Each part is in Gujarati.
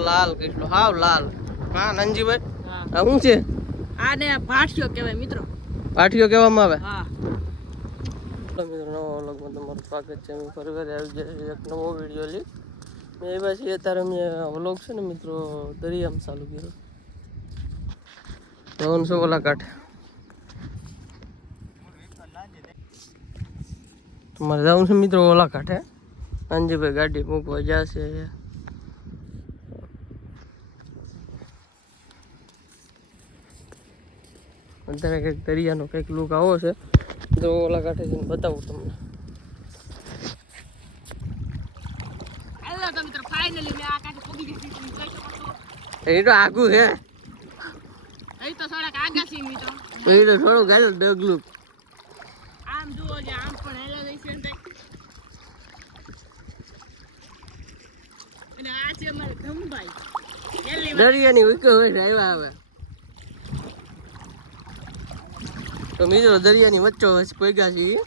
લાલ કેટલો હાવ લાલ હા નાનજીભાઈ આ શું છે આને ભાઠિયો કહેવાય મિત્રો પાઠીઓ કહેવામાં આવે હા મિત્રો નવો વ્લોગમાં તમારું સ્વાગત છે અમે ફરી વાર આવી જાય એક નવો વિડીયો લઈ મેં એવા છીએ અત્યારે મેં વ્લોગ છે ને મિત્રો દરિયામાં ચાલુ કર્યો જવાનું છે ઓલા કાંઠે તમારે જવું છે મિત્રો ઓલા કાંઠે નાનજીભાઈ ગાડી મૂકવા જશે અત્યારે કંઈક દરિયાનો કંઈક લુક આવો છે તો ઓલા કાંઠે જઈને બતાવું તમને હેલો તો મિત્રો ફાઇનલી મે આ કાંઠે પહોંચી ગઈ છું તમે જોઈ શકો છો એ તો આગું છે અહીં તો થોડાક આગા છે મિત્રો એ તો થોડું ગાલ ડગલું આમ જુઓ જે આમ પણ હેલા જઈ છે અને આ છે અમારે ધમભાઈ દરિયાની વિકે હોય આવ્યા હવે તો મિત્રો દરિયાની વચ્ચો વચ્ચે પગ્યા છીએ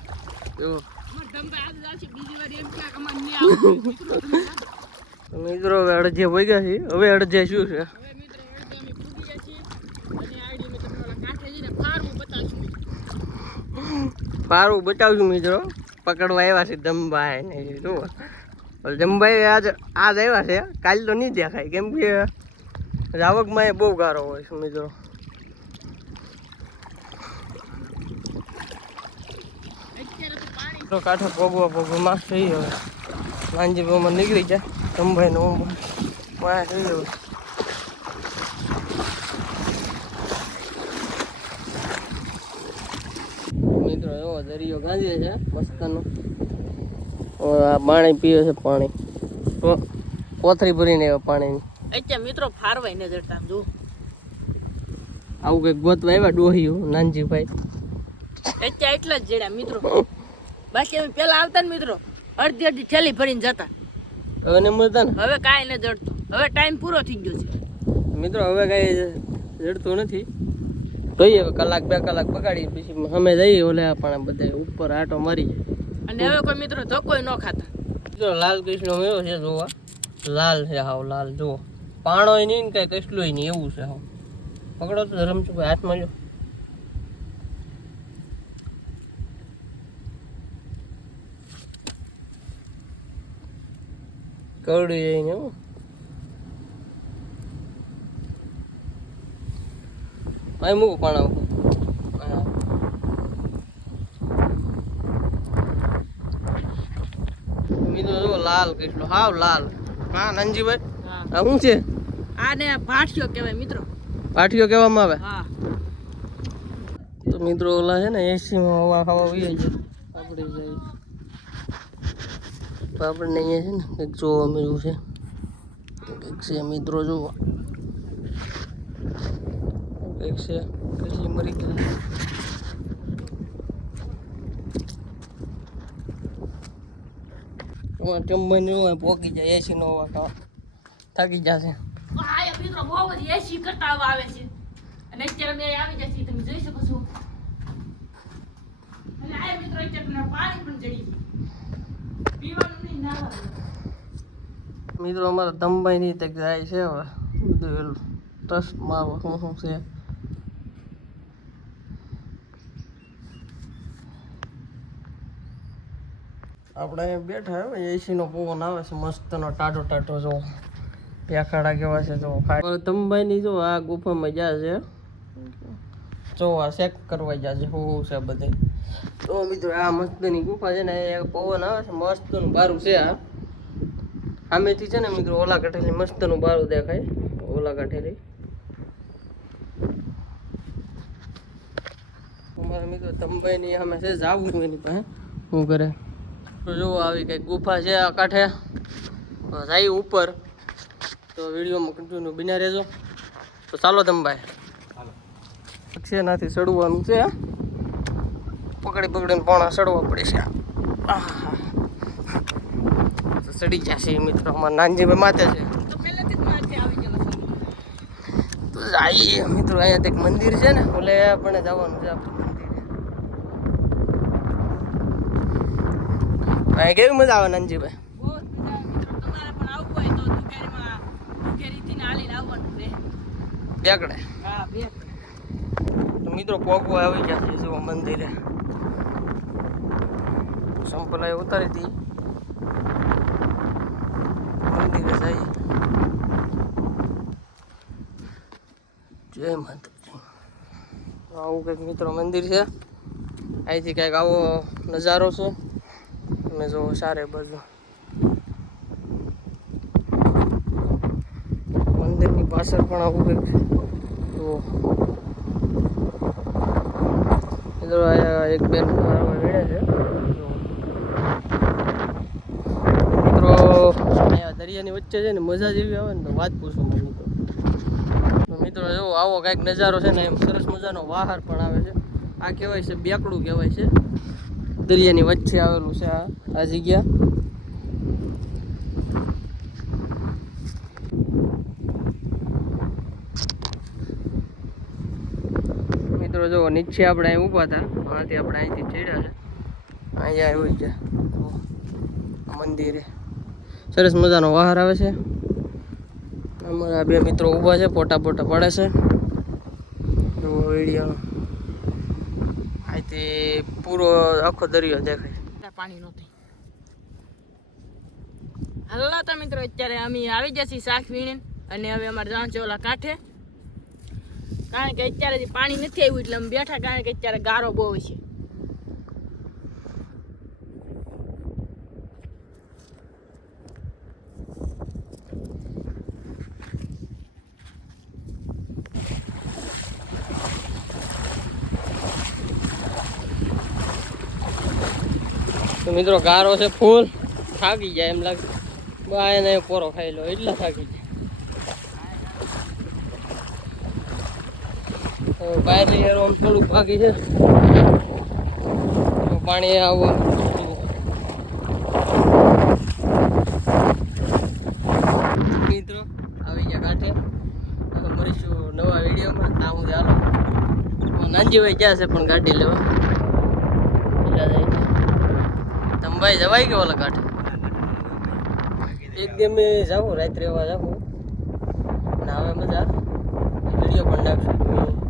જો મિત્રો હવે અડધે પગ્યા છીએ હવે અડધે શું છે ફારું બતાવશું મિત્રો પકડવા આવ્યા છે જમભાઈ ને જો જમભાઈ આજ આવ્યા છે કાલ તો નહીં દેખાય કેમ કે રાવકમાં એ બહુ ગારો હોય છે મિત્રો કાંઠે ભોગવા થઈ હવે નાનજીભાઈમાં નીકળી જાય જમભાઈ નું માં થઈ હવે મિત્રો એવો દરિયો ગાંધીએ છે મસ્તનો આ પાણી પીવે છે પાણી કોથરી ભરીને પાણીની અત્યારે મિત્રો ફારવાય ને જતા જો આવું કઈક ગોતવા આવ્યા ડોહ્યું નાનજીભાઈ અત્યારે એટલા જ જેડા મિત્રો બાકી અમે પેલા આવતા ને મિત્રો અડધી અડધી થેલી ભરીને જતા હવે ને મળતા ને હવે કાંઈ ન જડતો હવે ટાઈમ પૂરો થઈ ગયો છે મિત્રો હવે કાંઈ જડતું નથી જોઈએ હવે કલાક 2 કલાક બગાડી પછી અમે જઈએ ઓલે પણ બધા ઉપર આટો મારી અને હવે કોઈ મિત્રો ધોકોય ન ખાતા મિત્રો લાલ કૃષ્ણ મેળો છે જોવા લાલ છે હાવ લાલ જુઓ પાણોય નહીં ને કઈ કસલોય નહીં એવું છે હાવ પકડો તો રમચુભાઈ હાથમાં લો કવડી જઈને એવું ભાઈ મૂકું પાણા મિત્રો જો લાલ કેટલો હાવ લાલ હા નાનજીભાઈ આ શું છે આને ભાઠિયો કહેવાય મિત્રો પાઠીઓ કહેવામાં આવે હા તો મિત્રો ઓલા છે ને એસીમાં હવા ખાવા વહી જાય આપણે જાય તો આપણને અહીંયા છે ને કંઈક જોવા મળ્યું છે કંઈક છે મિત્રો જુઓ કંઈક છે પછી મરી ગયેલું ચંબન જોવા પોકી જાય એસી નો હવા ખાવા થાકી જશે હા મિત્રો બહુ જ એસી કરતા આવે છે અને અત્યારે મેં આવી જશે તમે જોઈ શકો છો અને આ મિત્રો અત્યારે પાણી પણ ચડી ગયું પીવાનું નહીં નાવાનું મિત્રો અમારા ધમભાઈ ની તક જાય છે હવે બધું ટ્રસ્ટમાં શું છે આપણે અહીંયા બેઠા હવે એસી નો પવન આવે છે મસ્તનો ટાઢો ટાઢો જો પેખાડા કેવા છે જો ધમભાઈ ની જો આ ગુફામાં જાય છે જો આ ચેક કરવા જાય છે શું છે બધે તો મિત્રો આ મસ્તની ગુફા છે ને એ પવન આવે છે મસ્તનું બારું છે આ સામેથી છે ને મિત્રો ઓલા કાંઠેથી મસ્તનું બારું દેખાય ઓલા કાંઠેથી અમારા મિત્રો ધમભાઈ ની સામે છે જાવું એની પાસે શું કરે તો જો આવી કઈ ગુફા છે આ કાંઠે જાય ઉપર તો વિડીયોમાં કન્ટિન્યુ બન્યા રહેજો તો ચાલો ધમભાઈ છે નાથી ચડવાનું છે પકડીને પોણા ચડવા પડે છે ચડી જશે મિત્રો અમારા નાનજીભાઈ માથે છે તો પહેલેથી જ માથે આવી ગયેલો છે તો જઈએ મિત્રો અહીંયા એક મંદિર છે ને ઓલે આપણે જવાનું છે આપણે મંદિરે કેવી મજા આવે નાનજીભાઈ બહુ જ મજા આવે મિત્રો તમારે પણ આવવું હોય તો દુકેરીમાં દુકેરીથી બેકડે હા બે તો મિત્રો પોગવા આવી ગયા છે જો મંદિરે સંપલાઈ ઉતારી હતી મંદિરે જઈ જય માતાજી આવું કંઈક મિત્રો મંદિર છે અહીંથી કંઈક આવો નજારો છે તમે જો સારે બાજુ મંદિરની પાછળ પણ આવું કંઈક તો એક બેન વેડે છે મિત્રો અહીંયા દરિયાની વચ્ચે છે ને મજા જેવી આવે ને તો વાત પૂછું મિત્રો જો આવો કંઈક નજારો છે ને એમ સરસ મજાનો વાહર પણ આવે છે આ કહેવાય છે બેકડું કહેવાય છે દરિયાની વચ્ચે આવેલું છે આ જગ્યા મિત્રો જો નીચે આપણે અહીં ઊભા હતા આથી આપણે અહીંથી ચડ્યા છે અહીંયા આવી ગયા મંદિરે સરસ મજાનો વાહર આવે છે અમારા બે મિત્રો ઊભા છે ફોટા પડે છે વિડીયો અહીંથી પૂરો આખો દરિયો દેખાય પાણી નથી હાલો તો મિત્રો અત્યારે અમે આવી ગયા છીએ શાક વીણીને અને હવે અમારે જવાનું છે ઓલા કાંઠે કારણ કે અત્યારે પાણી નથી આવ્યું એટલે અમે બેઠા કારણ કે અત્યારે ગારો બહુ છે તો મિત્રો ગારો છે ફૂલ થાકી જાય એમ લાગે બાય ને પોરો ખાઈ લો એટલા થાકી જાય બહારની આમ થોડુંક ભાગી છે પાણી આવવા મિત્રો આવી ગયા કાંઠે મળીશું નવા વિડીયોમાં ના હું ચાલો નાનજીભાઈ ક્યાં છે પણ ગાડી લેવા ભાઈ જવાય કે ઓલા કાંઠે એક દી મેં જાઉં રાત્રે એવા જાઉં અને હવે મજા વિડીયો પણ નાખશું